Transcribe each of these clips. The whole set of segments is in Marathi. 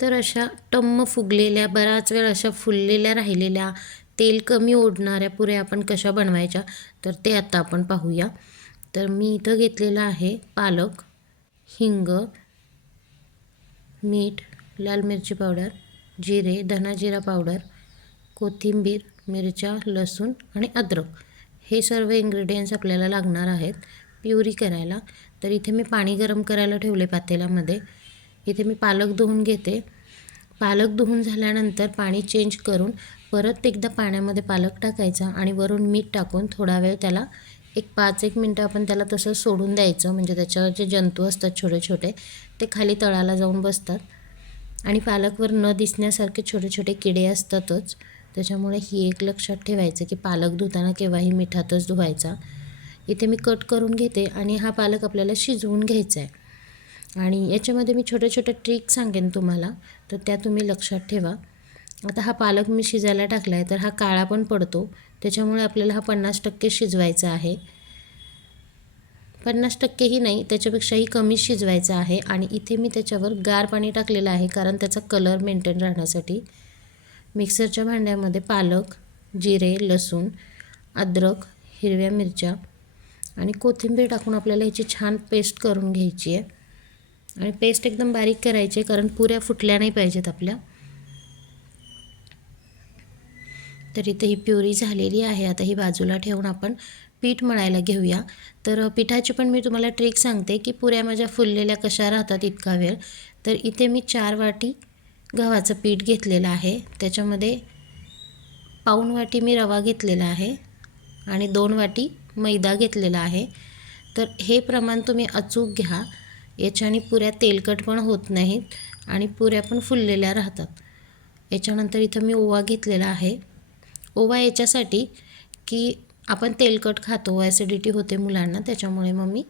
तर अशा टम्म फुगलेल्या बराच वेळ अशा फुललेल्या राहिलेल्या तेल कमी ओढणाऱ्या पुऱ्या आपण कशा बनवायच्या तर ते आता आपण पाहूया. तर मी इथं घेतलेलं आहे पालक हिंग मीठ लाल मिरची पावडर जिरे धना जिरा पावडर कोथिंबीर मिरच्या लसूण आणि अद्रक. हे सर्व इन्ग्रेडियंट्स आपल्याला लागणार आहेत. प्युरी करायला. तर इथे मी पाणी गरम करायला ठेवले पातेल्यामध्ये. इथे मी पालक धुवून घेते. पालक धुवून झाल्यानंतर पाणी चेंज करून परत एकदा पाण्यामध्ये पालक टाकायचा आणि वरून मीठ टाकून थोडा वेळ त्याला एक पाच एक मिनटं आपण त्याला तसं सोडून द्यायचं. म्हणजे त्याच्यावर जे जंतू असतात छोटे छोटे ते खाली तळाला जाऊन बसतात. आणि पालकवर न दिसण्यासारखे छोटे छोटे किडे असतातच. त्याच्यामुळे ही एक लक्षात ठेवायचं की पालक धुताना केव्हाही मिठातच धुवायचा. इथे मी कट करून घेते आणि हा पालक आपल्याला शिजवून घ्यायचा आहे आणि याच्यामध्ये मी छोट्या छोट्या ट्रिक सांगेन तुम्हाला तर त्या तुम्ही लक्षात ठेवा. आता हा पालक मी शिजायला टाकला आहे तर हा काळा पण पडतो. त्याच्यामुळे आपल्याला हा पन्नास टक्के शिजवायचा आहे. पन्नास टक्केही नाही त्याच्यापेक्षाही कमी शिजवायचा आहे. आणि इथे मी त्याच्यावर गार पाणी टाकलेलं आहे कारण त्याचा कलर मेंटेन राहण्यासाठी. मिक्सरच्या भांड्यामध्ये पालक जिरे लसूण अद्रक हिरव्या मिरच्या आणि कोथिंबीर टाकून आपल्याला ह्याची छान पेस्ट करून घ्यायची आहे. आणि पेस्ट एकदम बारीक करायची कारण पुऱ्या फुटल्या नाही पाहिजेत आपल्या. तर इथे ही प्युरी झालेली आहे. आता ही बाजूला ठेवून आपण पीठ मळायला घेऊया. तर पिठाची पण मी तुम्हाला ट्रिक सांगते की पुऱ्या माझ्या फुललेल्या कशा राहतात इतका वेळ. तर इथे मी चार वाटी गव्हाचं पीठ घेतलेलं आहे. त्याच्यामध्ये पाऊण वाटी मी रवा घेतलेला आहे आणि दोन वाटी मैदा घेतलेला आहे. तर हे प्रमाण तुम्ही अचूक घ्या. याच्याने पुऱ्या तेलकट पण होत नाहीत आणि पुऱ्या पण फुललेल्या राहतात. याच्यानंतर इथं मी ओवा घेतलेला आहे. ओवा याच्यासाठी की आपण तेलकट खातो ॲसिडिटी होते मुलांना त्याच्यामुळे मग मी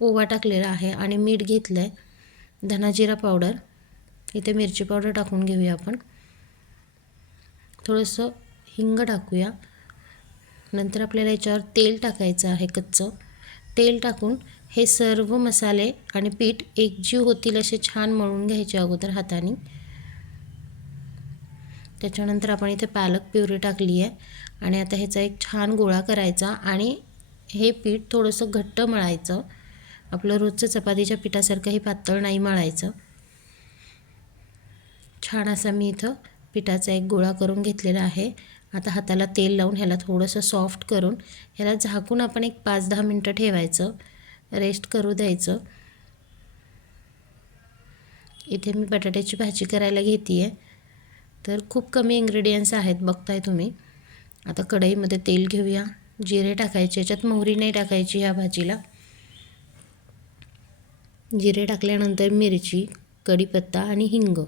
ओवा टाकलेला आहे आणि मीठ घेतलं आहे धनाजिरा पावडर. इथे मिरची पावडर टाकून घेऊया आपण. थोडंसं हिंग टाकूया. नंतर आपल्याला याच्यावर तेल टाकायचं आहे कच्चं. तेल टाकून हे सर्व मसाले आणि पीठ एकजीव होतील असे छान मळून घ्यायचे अगोदर हाताने. त्याच्यानंतर आपण इथे पालक प्युरी टाकली आहे आणि आता ह्याचा एक छान गोळा करायचा आणि हे पीठ थोडंसं घट्ट मळायचं. आपलं रोजचं चपातीच्या पिठासारखं हे पातळ नाही मळायचं. छान असा मी इथं पिठाचा एक गोळा करून घेतलेला आहे. आता हाताला तेल लावून ह्याला थोडंसं सॉफ्ट करून ह्याला झाकून आपण एक पाच दहा मिनटं ठेवायचं. रेस्ट करू द्यायचं. इथे मी बटाट्याची भाजी करायला घेते आहे तर खूप कमी इन्ग्रेडियंट्स आहेत बघताय तुम्ही. आता कढईमध्ये तेल घेऊया. जिरे टाकायचे. याच्यात मोहरी नाही टाकायची ह्या भाजीला. जिरे टाकल्यानंतर मिरची कढीपत्ता आणि हिंग.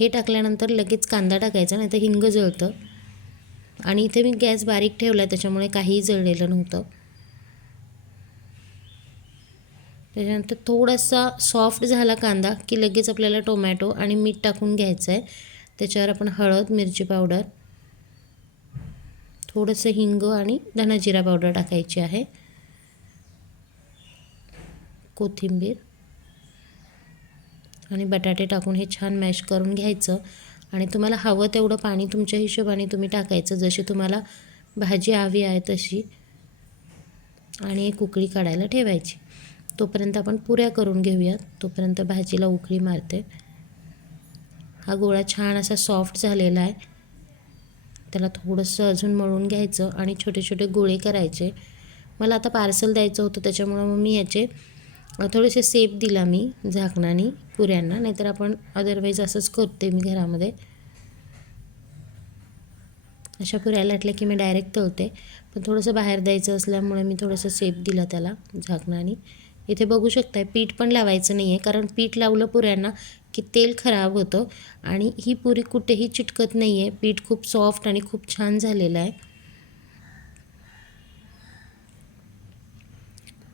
हे टाकल्यानंतर लगेच कांदा टाकायचा नाही तर हिंग जळतं. आणि इथे मी गॅस बारीक ठेवला त्याच्यामुळे काहीही जळलेलं नव्हतं. त्याच्यानंतर थोडासा सॉफ्ट झाला कांदा की लगेच आपल्याला टोमॅटो आणि मीठ टाकून घ्यायचं आहे त्याच्यावर आपण हळद मिरची पावडर थोडंसं हिंग आणि धनाजिरा पावडर टाकायची आहे. कोथिंबीर. आणि बटाटे टाकून हे छान मॅश करून घ्यायचं. आणि तुम्हाला हवं तेवढं पाणी तुमच्या हिशोबाने तुम्ही टाकायचं. जशी तुम्हाला भाजी हवी आहे तशी. आणि एक उकळी काढायला ठेवायची. तोपर्यंत आपण पुऱ्या करून घेऊयात. तोपर्यंत भाजीला उकळी मारते. हा गोळा छान असा सॉफ्ट झालेला आहे. त्याला थोडंसं अजून मळून घ्यायचं आणि छोटे छोटे गोळे करायचे. मला आता पार्सल द्यायचं होतं त्याच्यामुळं मग मी याचे थोडेसे सेप दिला मी झाकणाने पुऱ्यांना. नाहीतर आपण अदरवाईज असंच करते मी घरामध्ये. अशा पुऱ्या लाटल्या की मी डायरेक्ट तळते. पण थोडंसं बाहेर द्यायचं असल्यामुळे मी थोडंसं सेप दिला त्याला झाकणाने. इथे बघू शकताय पीठ पण लावायचं नाही आहे कारण पीठ लावलं पुऱ्यांना की तेल खराब होतं. आणि ही पुरी कुठेही चिटकत नाही आहे पीठ खूप सॉफ्ट आणि खूप छान झालेलं आहे.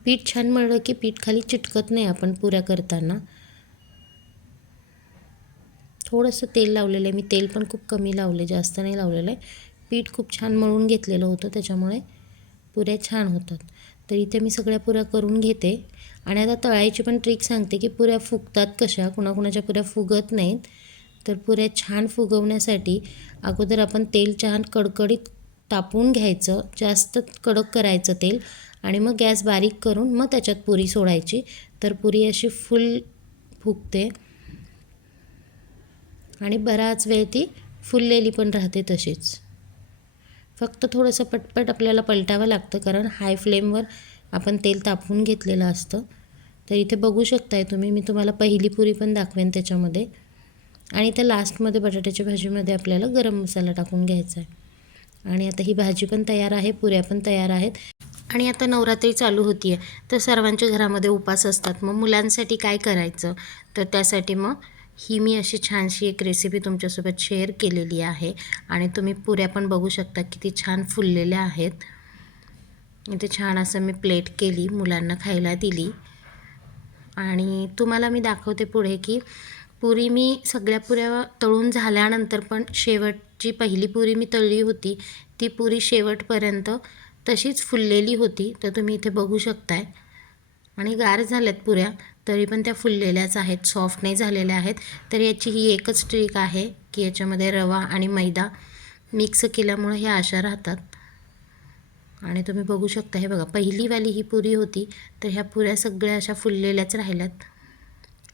पीठ छान मळलं की पीठ खाली चिटकत नाही आपण पुऱ्या करताना. थोडंसं तेल लावलेलं आहे. मी तेल पण खूप कमी लावले जास्त नाही लावलेलं आहे. पीठ खूप छान मळून घेतलेलं होतं त्याच्यामुळे पुऱ्या छान होतात. तर इथे मी सगळ्या पुऱ्या करून घेते. आणि आता तळायची पण ट्रिक सांगते की पुऱ्या फुगतात कशा? कुणाकुणाच्या पुऱ्या फुगत नाहीत. तर पुऱ्या छान फुगवण्यासाठी अगोदर आपण तेल छान कडकडीत तापून घ्यायचं. जास्त कडक करायचं तेल. आणि मग गॅस बारीक करून मग त्याच्यात पुरी सोडायची. तर पुरी अशी फुल फुगते. आणि बराच वेळ ती फुललेली पण राहते तशीच. फक्त थोडंसं पटपट आपल्याला पलटावं लागतं कारण हाय फ्लेमवर आपण तेल तापवून घेतलेलं असतं. तर इथे बघू शकताय तुम्ही मी तुम्हाला पहिली पुरी पण दाखवेन त्याच्यामध्ये. आणि त्या लास्टमध्ये बटाट्याच्या भाजीमध्ये आपल्याला गरम मसाला टाकून घ्यायचा आहे आणि आता ही भाजी पण तयार आहे पुऱ्या पण तयार आहेत. आणि आता नवरात्री चालू होती आहे तर सर्वांच्या घरामध्ये उपास असतात. मग मुलांसाठी काय करायचं? तर त्यासाठी मग ही मी अशी छानशी एक रेसिपी तुमच्यासोबत शेअर केलेली आहे. आणि तुम्ही पुऱ्या पण बघू शकता किती छान फुललेल्या आहेत. इथे छान असं मी प्लेट केली मुलांना खायला दिली. आणि तुम्हाला मी दाखवते पुढे की पुरी मी सगळ्या पुऱ्या तळून झाल्यानंतर पण शेवटची पहिली पुरी मी तळली होती. ती पुरी शेवटपर्यंत तशीच फुललेली होती तर तुम्ही इथे बघू शकताय. आणि गार झाल्यात पुऱ्या तरी पण त्या फुललेल्याच आहेत सॉफ्ट नाही झालेल्या आहेत. तर याची ही एकच ट्रिक आहे की याच्यामध्ये रवा आणि मैदा मिक्स केल्यामुळं ह्या अशा राहतात. आणि तुम्ही बघू शकता हे बघा पहिलीवाली ही पुरी होती तर ह्या पुऱ्या सगळ्या अशा फुललेल्याच राहिल्यात.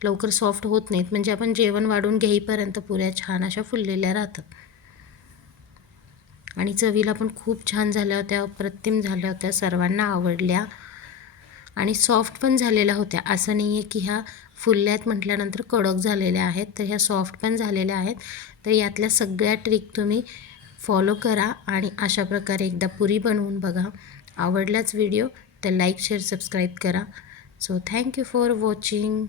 लवकर सॉफ्ट होत नाहीत म्हणजे आपण जेवण वाढून घेईपर्यंत पुऱ्या छान अशा फुललेल्या राहतात. आणि चवीला पण खूप छान झाल्या होत्या अप्रतिम झाल्या होत्या सर्वांना आवडल्या. आणि सॉफ्ट पण झालेल्या होत्या. असं नाही आहे की ह्या फुलल्यात म्हटल्यानंतर कडक झालेल्या आहेत तर ह्या सॉफ्ट पण झालेल्या आहेत. तर यातल्या सगळ्या ट्रिक तुम्ही फॉलो करा आणि अशा प्रकारे एकदा पुरी बनवून बघा. आवडलाच व्हिडिओ तर लाईक शेअर सबस्क्राईब करा. So thank you for watching